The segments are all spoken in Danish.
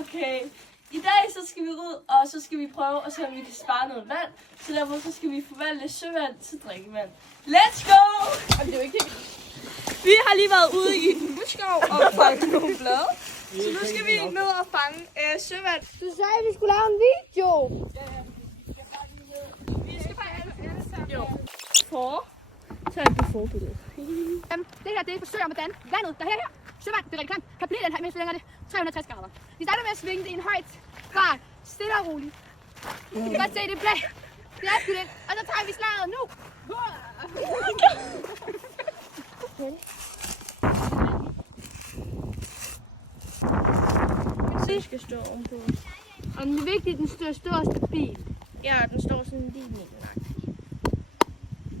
Okay. I dag så skal vi ud, og så skal vi prøve at se, om vi kan spare noget vand. Så derfor så skal vi forvandle søvand til drikkevand. Let's go! Det er jo ikke helt... Vi har lige været ude i en buskov og fange nogle blade. Så nu skal vi ned og fange søvand. Du sagde, at vi skulle lave en video. Vi skal bare alle sammen. Jo. Så er det forbillede. Det her, det er et forsøg om, hvordan vandet, der her, søvand, det er rigtig klamt, kan blive den her, mens vi længer det 360 grader. Vi starter med at svinge det i en højt grad, stille og roligt. I kan godt se, det er blæk. Det er sgu det. Og så tager vi slaget nu. Den skal stå ovenpå. Og det er vigtigt, at den står stabil. Ja, den står sådan lige ned.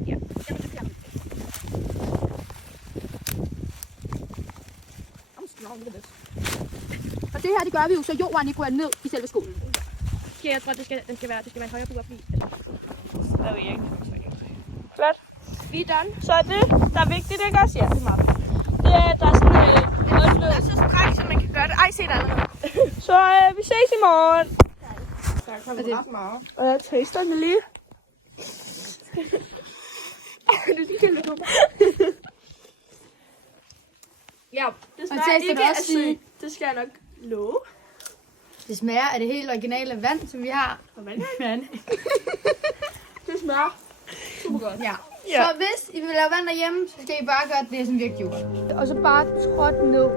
Ja. Og det her, det gør vi jo, så jorden ikke går ned i selve skolen. Ja, jeg tror, det skal være en højere bygge op i. Det er ikke. Flot. Vi er done. Så er det, der er vigtigt, ikke også? Ja, det er meget. Det er, der er sådan en Der er så stræk, så man kan gøre det. Ej, se der allerede. Så vi ses i morgen. Tak for ret meget. Og jeg taster den lige. Det er helt vildt. Ja, det Og smager taster ikke det af også sø. lige. Det skal jeg nok love. Det smager af det helt originale vand, som vi har. Vand. Det smager super godt. Ja. Ja. Så hvis I vil lave vand derhjemme, så skal I bare gøre det, som vi har gjort. Og så bare trådt ned.